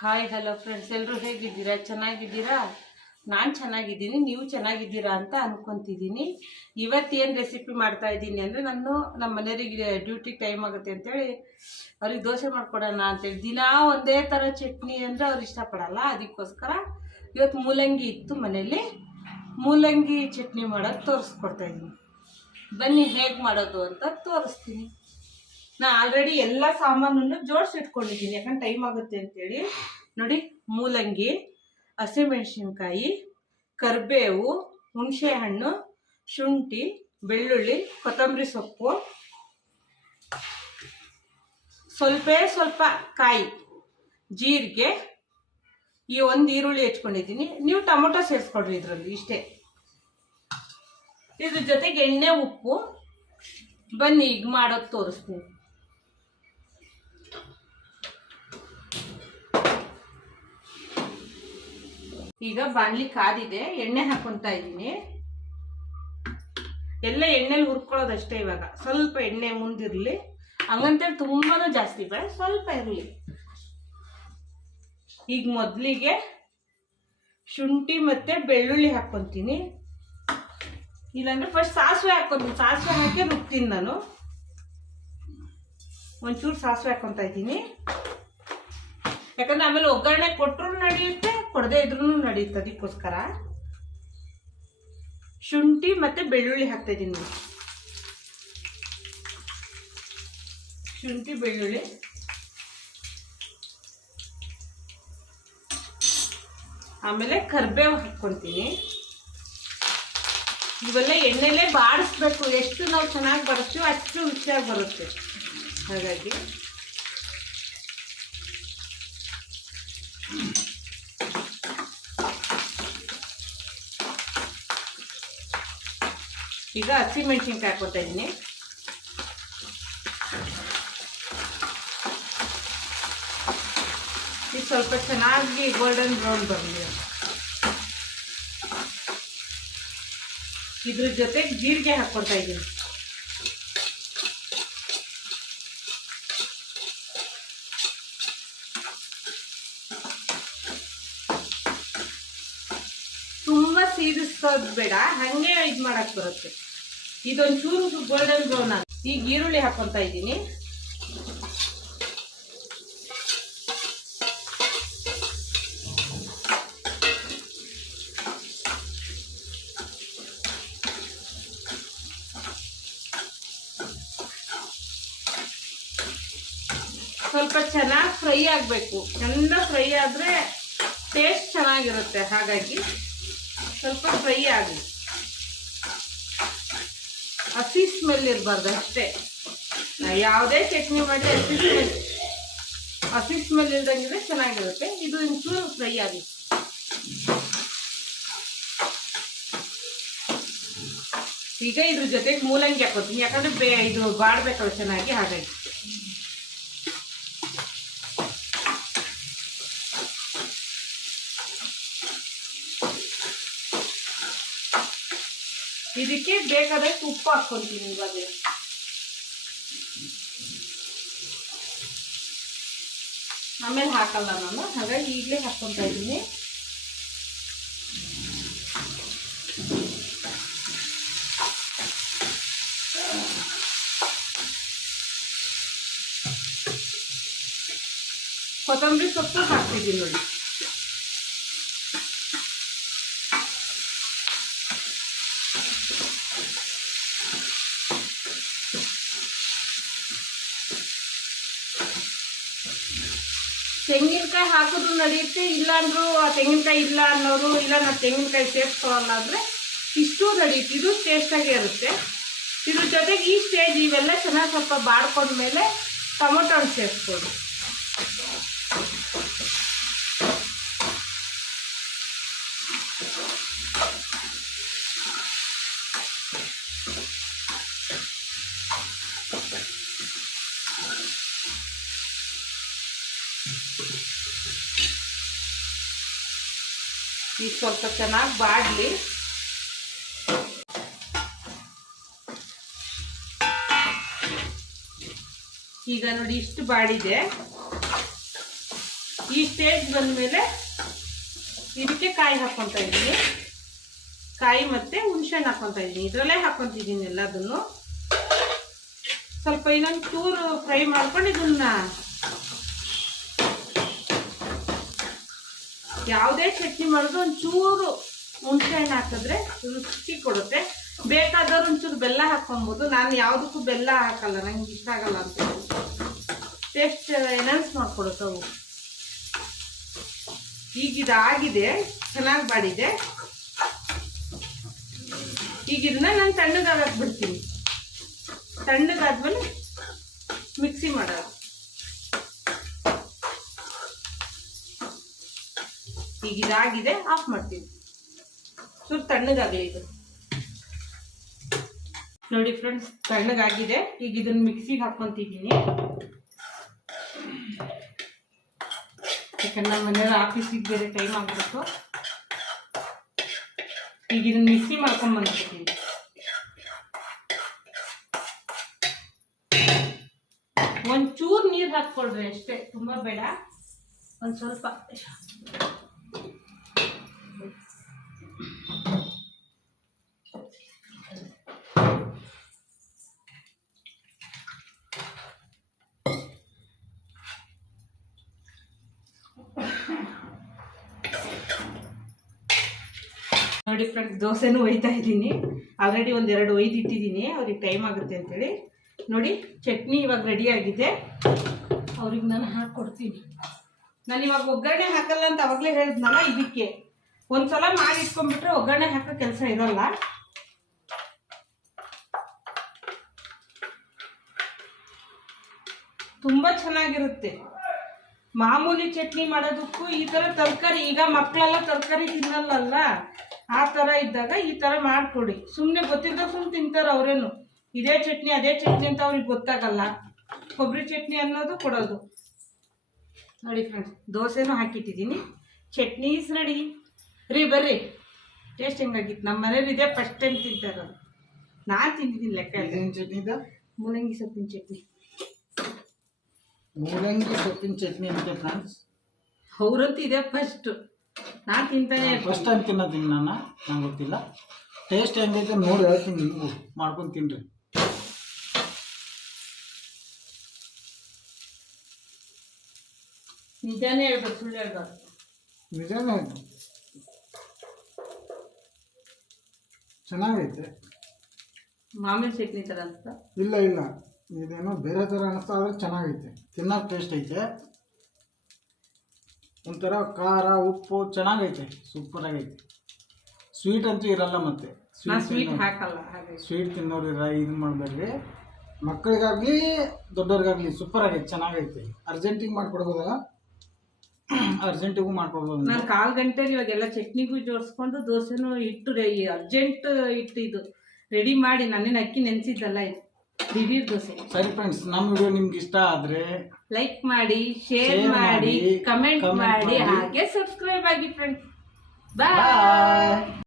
Hi hello friends ಎಲ್ಲರೂ ಹೇಗಿದ್ದೀರಾ? ಚೆನ್ನಾಗಿದ್ದೀರಾ? ನಾನು ಚೆನ್ನಾಗಿದ್ದೀನಿ, ನೀವು ಚೆನ್ನಾಗಿದ್ದೀರಾ ಅಂತ ಅನ್ಕೊಂತಿದ್ದೀನಿ. ಇವತ್ತೇನು ರೆಸಿಪಿ ಮಾಡ್ತಾ ಇದ್ದೀನಿ ಅಂದರೆ ನಾನು ನಮ್ಮ ಮನೆಯವರಿಗೆ ಡ್ಯೂಟಿಗೆ ಟೈಮ್ ಆಗುತ್ತೆ ಅಂತೇಳಿ ಅವ್ರಿಗೆ ದೋಸೆ ಮಾಡ್ಕೊಡೋಣ ಅಂತೇಳಿ. ದಿನಾ ಒಂದೇ ಥರ ಚಟ್ನಿ ಅಂದರೆ ಅವ್ರು ಇಷ್ಟಪಡಲ್ಲ. ಅದಕ್ಕೋಸ್ಕರ ಇವತ್ತು ಮೂಲಂಗಿ ಇತ್ತು ಮನೇಲಿ ಮೂಲಂಗಿ ಚಟ್ನಿ ಮಾಡೋದು ತೋರಿಸ್ಕೊಡ್ತಾ ಇದ್ದೀನಿ. ಬನ್ನಿ ಹೇಗೆ ಮಾಡೋದು ಅಂತ ತೋರಿಸ್ತೀನಿ. ನಾ ಆಲ್ರೆಡಿ ಎಲ್ಲ ಸಾಮಾನನ್ನು ಜೋಡಿಸಿ ಇಟ್ಕೊಂಡಿದ್ದೀನಿ. ಯಾಕಂದ್ರೆ ಟೈಮ್ ಆಗುತ್ತೆ ಅಂತೇಳಿ. ನೋಡಿ, ಮೂಲಂಗಿ ಹಸಿಮೆಣಸಿನ್ಕಾಯಿ ಕರಿಬೇವು ಹುಣಸೆ ಹಣ್ಣು ಶುಂಠಿ, ಬೆಳ್ಳುಳ್ಳಿ, ಕೊತ್ತಂಬರಿ ಸೊಪ್ಪು. ಸ್ವಲ್ಪ ಸ್ವಲ್ಪ ಕಾಯಿ, ಜೀರಿಗೆ, ಈ ಒಂದು ಈರುಳ್ಳಿ ಹೆಚ್ಕೊಂಡಿದ್ದೀನಿ. ನೀವು ಟೊಮೊಟೊ ಸೇರಿಸ್ಕೊಡ್ರಿ ಇದರಲ್ಲಿ ಇಷ್ಟೇ. ಇದ್ರ ಜೊತೆಗೆ ಎಣ್ಣೆ, ಉಪ್ಪು. ಬನ್ನಿ, ಈಗ ಮಾಡೋದು ತೋರಿಸ್ತೀನಿ. ಈಗ ಬಾಣ್ಲಿ ಕಾದಿದೆ, ಎಣ್ಣೆ ಹಾಕೊಂತ ಇದ್ದೀನಿ. ಎಲ್ಲ ಎಣ್ಣೆಲಿ ಹುರ್ಕೊಳ್ಳೋದಷ್ಟೇ ಇವಾಗ. ಸ್ವಲ್ಪ ಎಣ್ಣೆ ಮುಂದಿರಲಿ. ಹಂಗಂತೇಳಿ ತುಂಬಾನೂ ಜಾಸ್ತಿ ಬೇಡ, ಸ್ವಲ್ಪ ಇರಲಿ. ಈಗ ಮೊದಲಿಗೆ ಶುಂಠಿ ಮತ್ತೆ ಬೆಳ್ಳುಳ್ಳಿ ಹಾಕ್ಕೊತೀನಿ ಇಲ್ಲಾಂದ್ರೆ ಫಸ್ಟ್ ಸಾಸಿವೆ ಹಾಕ್ಕೊತೀನಿ ಸಾಸಿವೆ ಹಾಕಿ ರುಬ್ತೀನಿ ನಾನು. ಒಂಚೂರು ಸಾಸಿವೆ ಹಾಕ್ಕೊಂತ ಇದ್ದೀನಿ. ಯಾಕಂದ್ರೆ ಆಮೇಲೆ ಒಗ್ಗರಣೆ ಕೊಟ್ಟರು ನಡೆಯುತ್ತೆ ಕೊಡದೇ ಇದ್ರೂ ನಡೆಯುತ್ತೆ ಅದಕ್ಕೋಸ್ಕರ ಶುಂಠಿ ಮತ್ತೆ ಬೆಳ್ಳುಳ್ಳಿ ಹಾಕ್ತಾ ಇದ್ದೀನಿ ಶುಂಠಿ, ಬೆಳ್ಳುಳ್ಳಿ. ಆಮೇಲೆ ಕರ್ಬೇವು ಹಾಕ್ಕೊತೀನಿ. ಇವೆಲ್ಲ ಎಣ್ಣೆಲೇ ಬಾಡಿಸ್ಬೇಕು. ಎಷ್ಟು ನಾವು ಚೆನ್ನಾಗಿ ಬಡಿಸ್ತೀವೋ ಅಷ್ಟು ರುಚಿಯಾಗಿ ಬರುತ್ತೆ. ಹಾಗಾಗಿ ಈಗ ಹಸಿಮೆಣ್ಸಿನ್ಕಾಯಿ ಹಾಕೋತಾ ಇದ್ದೀನಿ ಇದು ಸ್ವಲ್ಪ ಚೆನ್ನಾಗಿ ಗೋಲ್ಡನ್ ಬ್ರೌನ್ ಬರಲಿ ಇದ್ರ ಜೊತೆಗೆ ಜೀರಿಗೆ ಹಾಕ್ಕೊಳ್ತಾ ಇದ್ದೀನಿ ತುಂಬ ಸೀರಿಸೋದು ಬೇಡ, ಹಂಗೆ ಇದು ಮಾಡಕ್ಕೆ ಬರುತ್ತೆ. ಇದೊಂದು ಚೂರು ಗೋಲ್ಡನ್ ಬ್ರೌನ್ ಆಗ ಈಗ ಈರುಳ್ಳಿ ಹಾಕೊಂತ ಇದ್ದೀನಿ. ಸ್ವಲ್ಪ ಚೆನ್ನಾಗಿ ಫ್ರೈ ಆಗಬೇಕು. ಚೆಂದ ಫ್ರೈ ಆದರೆ ಟೇಸ್ಟ್ ಚೆನ್ನಾಗಿರುತ್ತೆ, ಹಾಗಾಗಿ ಸ್ವಲ್ಪ ಫ್ರೈ ಆಗಲಿ. ಹಸಿ ಸ್ಮೆಲ್ ಇರಬಾರ್ದು ಅಷ್ಟೇ. ಯಾವುದೇ ಚಟ್ನಿ ಮಾಡಿ ಹಸಿ ಸ್ಮೆಲ್ ಹಸಿ ಸ್ಮೆಲ್ ಇಲ್ದಂಗಿದ್ರೆ ಚೆನ್ನಾಗಿರುತ್ತೆ. ಇದು ಒಂಚೂರು ಫ್ರೈ ಆಗಿ. ಈಗ ಇದ್ರ ಜೊತೆಗೆ ಮೂಲಂಗಿ ಹಾಕೋತೀನಿ ಯಾಕಂದ್ರೆ ಬೇ ಇದು ಬಾಡ್ಬೇಕಲ್ಲ ಚೆನ್ನಾಗಿ, ಹಾಗಾಗಿ. ಇದಕ್ಕೆ ಬೇಕಾದಷ್ಟು ಉಪ್ಪು ಹಾಕ್ಕೊಂತೀನಿ ಇವಾಗ ಆಮೇಲೆ ಹಾಕಲ್ಲ ನಾನು ಹಾಗಾಗಿ ಈಗಲೇ ಹಾಕ್ಕೊಂತ ಇದ್ದೀನಿ ಕೊತ್ತಂಬರಿ ಸೊಪ್ಪು ಹಾಕ್ತಿದ್ದೀನಿ ನೋಡಿ ತೆಂಗಿನಕಾಯಿ ಹಾಕಿದ್ರು ನಡೆಯುತ್ತೆ ಇಲ್ಲ ಅಂದ್ರು ಆ ತೆಂಗಿನಕಾಯಿ ಇಲ್ಲ ಅನ್ನೋರು, ಇಲ್ಲ ನಾವು ತೆಂಗಿನಕಾಯಿ ಸೇರಿಸ್ಕೊಳ್ಳಲ್ಲ ಅಂದರೆ ಇಷ್ಟು ನಡೆಯುತ್ತೆ. ಇದು ಟೇಸ್ಟಾಗಿ ಇರುತ್ತೆ. ಇದ್ರ ಜೊತೆಗೆ ಈ ಸ್ಟೇಜ್ ಇವೆಲ್ಲ ಚೆನ್ನಾಗಿ ಸ್ವಲ್ಪ ಬಾಡ್ಕೊಂಡ್ಮೇಲೆ ಟೊಮೊಟೊ ಸೇರಿಸ್ಬೋದು. ಈಗ ಸ್ವಲ್ಪ ಚೆನ್ನಾಗಿ ಬಾಡಲಿ. ಈಗ ನೋಡಿ ಇಷ್ಟು ಬಾಡಿದೆ. ಈ ಸ್ಟೇಜ್ ಬಂದ ಮೇಲೆ ಇದಕ್ಕೆ ಕಾಯಿ ಹಾಕ್ಕೊತಾ ಇದ್ದೀನಿ. ಕಾಯಿ ಮತ್ತೆ ಹುಣಸೆಹಣ್ಣು ಹಾಕ್ಕೊತಾ ಇದ್ದೀನಿ. ಇದರಲ್ಲೇ ಹಾಕ್ಕೊತಿದ್ದೀನಿ ಎಲ್ಲದನ್ನು. ಸ್ವಲ್ಪ ಇನ್ನೊಂದು ಚೂರು ಫ್ರೈ ಮಾಡ್ಕೊಂಡು ಇದನ್ನ ಯಾವುದೇ ಚಟ್ನಿ ಮಾಡಿದ್ರು ಒಂಚೂರು ಚೂರು ಹುಣಸೆಹಣ್ಣು ಹಾಕಿದ್ರೆ ರುಚಿ ಕೊಡುತ್ತೆ. ಬೇಕಾದವ್ರು ಒಂಚೂರು ಬೆಲ್ಲ ಹಾಕ್ಕೊಬೋದು. ನಾನು ಯಾವುದಕ್ಕೂ ಬೆಲ್ಲ ಹಾಕಲ್ಲ, ನಂಗೆ ಇಷ್ಟ ಆಗಲ್ಲ ಅಂತ ಟೇಸ್ಟ್ ಎನೌನ್ಸ್ ಮಾಡ್ಕೊಡುತ್ತೆ ಅವು. ಈಗಿದಾಗಿದೆ, ಚೆನ್ನಾಗಿ ಬಾಡಿದೆ. ಈಗ ಇದನ್ನ ನಾನು ತಣ್ಣಗಾಗಕ್ಕೆ ಬಿಡ್ತೀನಿ. ತಣ್ಣಗಾದ್ಮೇಲೆ ಮಿಕ್ಸಿ ಮಾಡೋದು. ಈಗ ಇದಾಗಿದೆ ಆಫ್ ಮಾಡ್ತೀನಿ ಚೂರು ತಣ್ಣಗಾಗಲಿ ಇದು. ನೋಡಿ ಫ್ರೆಂಡ್ಸ್ ತಣ್ಣಗಾಗಿದೆ. ಈಗ ಇದನ್ನ ಮಿಕ್ಸಿಗೆ ಹಾಕ್ಕೊಂತಿದ್ದೀನಿ ಯಾಕಂದ್ರೆ ನಮ್ಮ ಆಫೀಸಿಗೆ ಬೇರೆ ಟೈಮ್ ಆಗ್ಬೇಕು ಈಗ ಇದನ್ನ ಮಿಕ್ಸಿ ಮಾಡ್ಕೊಂಬಂದಿದ್ದೀನಿ ಒಂಚೂರು ನೀರು ಹಾಕ್ಕೊಳ್ರಿ ಅಷ್ಟೇ, ತುಂಬಾ ಬೇಡ. ಒಂದು ಸ್ವಲ್ಪ. ನೋಡಿ ಫ್ರೆಂಡ್ಸ್ ದೋಸೆನೂ ಒಯ್ತಾ ಇದ್ದೀನಿ. ಆಲ್ರೆಡಿ ಒಂದೆರಡು ಒಯ್ದು ಇಟ್ಟಿದ್ದೀನಿ ಅವ್ರಿಗೆ ಟೈಮ್ ಆಗುತ್ತೆ ಅಂತೇಳಿ. ನೋಡಿ, ಚಟ್ನಿ ಇವಾಗ ರೆಡಿ ಆಗಿದೆ. ಅವ್ರಿಗೆ ನಾನು ಹಾಕ್ಕೊಡ್ತೀನಿ ನಾನು ಇವಾಗ ಒಗ್ಗರಣೆ ಹಾಕಲ್ಲ ಅಂತ ಅವಾಗಲೇ ಹೇಳಿದ್ನಲ್ಲ ಇದಕ್ಕೆ. ಒಂದ್ಸಲ ಮಾಡಿ ಇಟ್ಕೊಂಡ್ಬಿಟ್ರೆ ಒಗ್ಗರಣೆ ಹಾಕೋ ಕೆಲಸ ಇರಲ್ಲ. ತುಂಬ ಚೆನ್ನಾಗಿರುತ್ತೆ. ಮಾಮೂಲಿ ಚಟ್ನಿ ಮಾಡೋದಕ್ಕೂ ಈ ಥರ ತರಕಾರಿ, ಈಗ ಮಕ್ಕಳೆಲ್ಲ ತರಕಾರಿ ತಿನ್ನಲ್ಲಲ್ಲ. ಆ ಥರ ಇದ್ದಾಗ ಈ ಥರ ಮಾಡಿಕೊಡಿ. ಸುಮ್ಮನೆ ಗೊತ್ತಿದ್ದ ಸುಮ್ಮನೆ ತಿಂತಾರೆ ಅವರೇನು. ಇದೇ ಚಟ್ನಿ ಅದೇ ಚಟ್ನಿ ಅಂತ ಅವ್ರಿಗೆ ಗೊತ್ತಾಗಲ್ಲ. ಕೊಬ್ಬರಿ ಚಟ್ನಿ ಅನ್ನೋದು ಕೊಡೋದು. ನೋಡಿ ಫ್ರೆಂಡ್ಸ್ ದೋಸೆನೂ ಹಾಕಿಟ್ಟಿದ್ದೀನಿ. ಚಟ್ನೀಸ್ ರೆಡಿ ರೀ ಬರ್ರಿ. ಟೇಸ್ಟ್ ಹೆಂಗಾಗಿತ್ತು? ನಮ್ಮ ಮನೇಲಿ ಇದೇ ಫಸ್ಟ್ ಟೈಮ್ ತಿಂತಾರೆ ನಾನು ತಿಂದಿದ್ದೀನಿ ಲೆಕ್ಕ ಚಟ್ನಿ ಇದೆ? ಮೂಲಂಗಿ ಸೊಪ್ಪಿನ ಚಟ್ನಿ. ಮೂಲಂಗಿ ಸೊಪ್ಪಿನ ಚಟ್ನಿ ಅಂತ ಫ್ರೆಂಡ್ಸ್ ಅವ್ರಂತೂ ಇದೆ ಫಸ್ಟ್ ನಾನು ತಿಂತಾನೆ ಫಸ್ಟ್ ಟೈಮ್ ತಿನ್ನೋತೀನಿ ನಾನು ನಂಗೆ ಗೊತ್ತಿಲ್ಲ. ಟೇಸ್ಟ್ ಹೆಂಗೈತೆ ನೋಡಿ ಹೇಳ್ತೀನಿ ನಿಮಗೂ. ಮಾಡ್ಕೊಂಡು ತಿನ್ರಿ. ನಿಜಾನೇ ಹೇಳ್ಬೇಕು ಸುಳ್ಳು ಹೇಳ್ಬಾರ್ದು. ನಿಜಾನೇ ಆಯ್ತು ಚೆನ್ನಾಗೈತೆ. ಮಾಮೂಲಿ ಚಟ್ನಿ ಥರ ಅಂತ ಇಲ್ಲ ಇಲ್ಲ. ಇದೇನೋ ಬೇರೆ ಥರ ಅನಿಸ್ತಾ ಆದರೆ ಚೆನ್ನಾಗೈತೆ. ತಿನ್ನೋಕೆ ಟೇಸ್ಟ್ ಐತೆ. ಒಂಥರ ಖಾರ ಉಪ್ಪು ಚೆನ್ನಾಗೈತೆ ಸೂಪರ್ ಆಗೈತೆ. ಸ್ವೀಟ್ ಅಂತೂ ಇರಲ್ಲ ಮತ್ತೆ. ನಾನು ಸ್ವೀಟ್ ಹಾಕಲ್ಲ ಹಾಗೆ. ಸ್ವೀಟ್ ತಿನ್ನೋರು ಇರ ಇದು ಮಾಡಬೇಡ್ರಿ. ಮಕ್ಕಳಿಗಾಗಲಿ ದೊಡ್ಡವ್ರಿಗಾಗಲಿ ಸೂಪರ್ ಆಗೈತೆ ಚೆನ್ನಾಗೈತೆ. ಅರ್ಜೆಂಟಿಗೆ ಮಾಡ್ಕೊಡ್ಬೋದಲ್ಲ? ಅರ್ಜೆಂಟಿಗೂ ಮಾಡ್ಕೊಡ್ಬೋದು. ನಾನು ಕಾಲು ಗಂಟೆಲಿ ಇವಾಗೆಲ್ಲ ಚಟ್ನಿಗೂ ಜೋಡಿಸ್ಕೊಂಡು ದೋಸೆನೂ ಇಟ್ಟು ಅರ್ಜೆಂಟ್ ಇಟ್ಟು ಇದು ರೆಡಿ ಮಾಡಿ ನಾನೇನು ಅಕ್ಕಿ ನೆನೆಸಿದ್ದಲ್ಲ ಇದು ದಿಢೀರ್ ದೋಸೆ ಸರಿ ಫ್ರೆಂಡ್ಸ್ ನಮ್ಮ ವಿಡಿಯೋ ನಿಮ್ಗೆ ಇಷ್ಟ ಆದ್ರೆ ಲೈಕ್ ಮಾಡಿ ಶೇರ್ Share ಮಾಡಿ ಮಾಡಿ, ಕಮೆಂಟ್ comment ಮಾಡಿ ಮಾಡಿ. ಹಾಗೆ ಸಬ್ಸ್ಕ್ರೈಬ್ ಆಗಿ ಫ್ರೆಂಡ್ಸ್ ಬಾಯ್ ಬಾಯ್